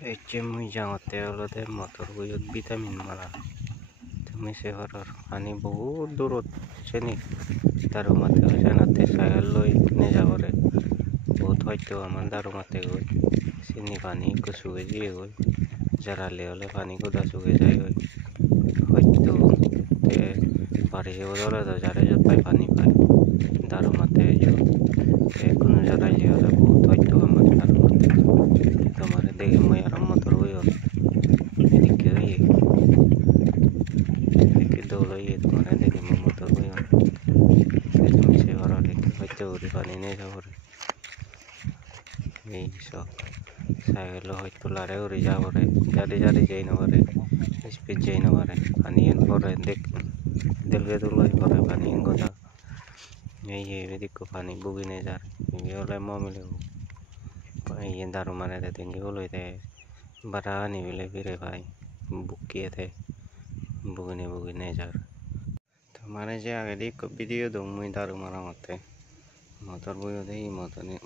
এই যে মুই যাওঁতে অলতে মটৰ বৈয়ত ভিটামিন মাৰা তুমি চেহৰৰ পানী বহুত দূৰত চেনি দাৰু মাতে জানাতে চাইল লৈ কিনে যাবৰে বহুত হয়তো আমার দারু মাতে গই চিনি পানি কুসুগে দিয়ে গই জারালে হলে পানি কোদা সুগে যায় গই হয়তো বাড়ি বদলে তো যারে যত পাই পানি পায় দারু মাতে কোনো জায়গায় যে হলে বহুত হয়তো আমার দারু মাতে তোমার দেখে মই আর মতর হই এদিকে এদিকে দৌড়াইয়ে তোমার দেখে মই মতর হই তুমি সে ঘর দেখে হয়তো পানি নিয়ে যাবো এই সব সাইকেল হয়তো লারে উড়ে যাবো রে জারি জারি যাই না পারে স্পিড যাই না পারে পানি এন পরে দেখ দিলকে তুলাই পরে পানি এন কথা এই এদিকে পানি বুগি নিয়ে যার এই হলে মিলে এই দারু মানে দে তেঙ্গি হলো দে বারা নি বিলে ফিরে ভাই বুকিয়ে थे বুগিনে যার তো মানে যে আগে দিক ভিডিও দো মুই দারু মারা মতে motor boyo dei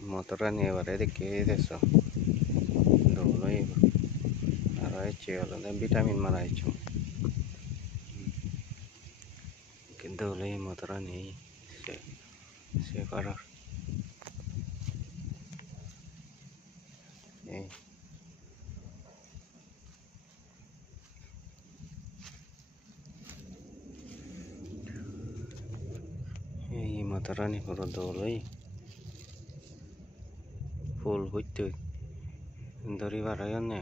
motor নিয়ে এবারে দেখে দেছো দৌড়ই আর হচ্ছে হলো ভিটামিন মারাইছো কিন্তু হলো motor নেই সে করার এই motor নি পুরো দৌড়ই ফুল হইতে ধরি বাড়াই না